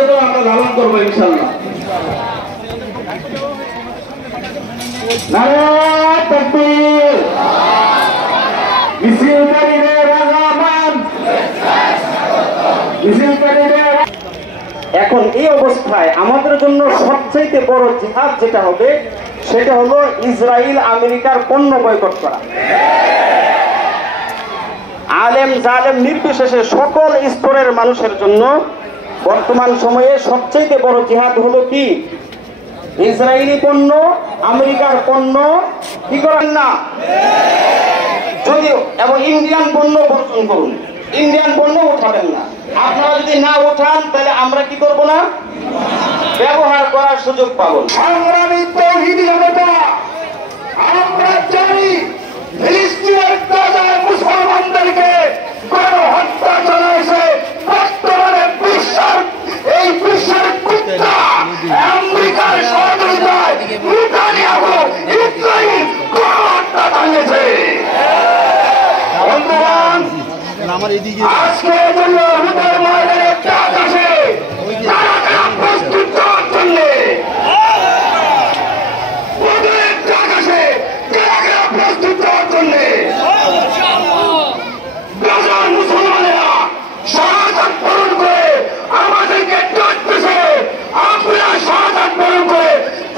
আইক্যতা আমরা লালন করবো ইনশাআল্লাহ। নারায়ে তাকবীর, মিছিলকারীদের আহ্বান, মিছিলকারীদের। এখন এই অবস্থায় আমাদের জন্য সবচেয়ে বড় জিহাদ যেটা হবে সেটা হলো ইসরায়েল আমেরিকার পণ্য বয়কট করা। আলেম জালেম নির্বিশেষে সকল স্তরের মানুষের জন্য বর্তমান সময়ে সবচেয়ে বড় জিহাদ হলো কি? ইসরায়েলি পণ্য, আমেরিকার পণ্য কি করেন না, যদিও এবং ইন্ডিয়ান পণ্য বর্জন করুন, ইন্ডিয়ান পণ্য উঠাবেন না। আপনারা যদি না উঠান তাহলে আমরা কি করব না, ব্যবহার করার সুযোগ পাবো। সংগ্রামী তৌহিদি জনতা, আমরা জানি ফিলিস্তিনের গাজায় মুসলমানদেরকে গণহত্যা চালাইছে বর্তমানে এই বিশ্বের কুত্তা আমেরিকার সহযোগিতায় নেতানিয়াহু ইসরায়েল গণহত্যা চালিয়েছে। বন্ধুগণ, আজকে জন্য আমাদের ময়দানে কাজ আসে তারা প্রস্তুত হওয়ার জন্য, ওদের কাজ আসে তারা প্রস্তুত হওয়ার জন্য। মুসলমানেরা শাহাদাত বরণ করে আমাদেরকে ডাকতেছে, আমরা শাহাদাত বরণ করে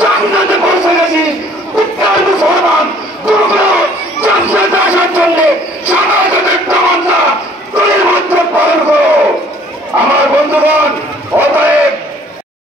জান্নাতে পৌঁছে গেছি।